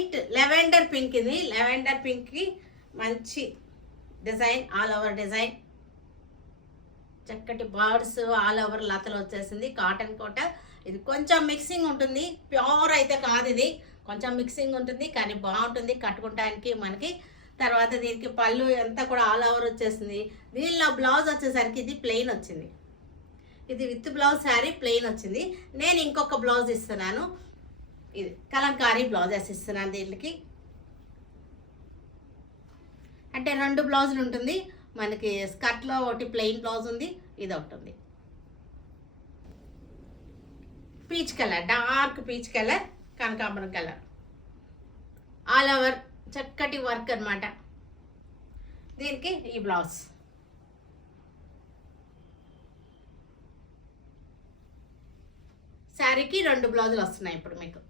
Light lavender pink, ఇది lavender పింక్కి మంచి డిజైన్, ఆల్ ఓవర్ డిజైన్, చక్కటి బర్డ్స్ ఆల్ ఓవర్ లతలు వచ్చేసింది. కాటన్ కోట, ఇది కొంచెం మిక్సింగ్ ఉంటుంది, ప్యూర్ అయితే కాదు, ఇది కొంచెం మిక్సింగ్ ఉంటుంది కానీ బాగుంటుంది కట్టుకోవడానికి మనకి. తర్వాత దీనికి పళ్ళు అంతా కూడా ఆల్ ఓవర్ వచ్చేసింది. దీనిలో బ్లౌజ్ వచ్చేసరికి ఇది ప్లెయిన్ వచ్చింది, ఇది విత్ బ్లౌజ్ శారీ ప్లెయిన్ వచ్చింది. నేను ఇంకొక బ్లౌజ్ ఇస్తున్నాను, ఇది కలంకారీ బ్లౌజెస్ ఇస్తున్నాను దీనికి. అంటే 2 బ్లౌజులు ఉంటుంది మనకి. స్కర్ట్లో ఒకటి ప్లెయిన్ బ్లౌజ్ ఉంది, ఇది ఒకటి ఉంది. Peach colour, dark peach colour, కనకాంబరం కలర్, ఆల్ ఓవర్ చక్కటి వర్క్ అనమాట. దీనికి ఈ బ్లౌజ్. శారీకి 2 బ్లౌజులు వస్తున్నాయి ఇప్పుడు మీకు.